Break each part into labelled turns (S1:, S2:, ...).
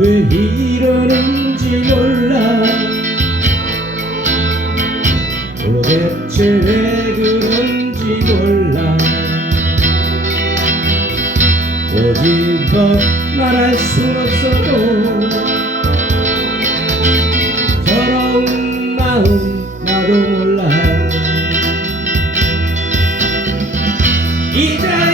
S1: 왜 이러는지 몰라. 뭐 도대체 왜 그런지 몰라. 어디가 말할 수 없어도 서러운 마음 나도 몰라. 이제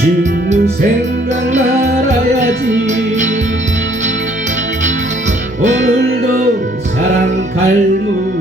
S1: 죽는 생각 말아야지. 오늘도 사랑 갈무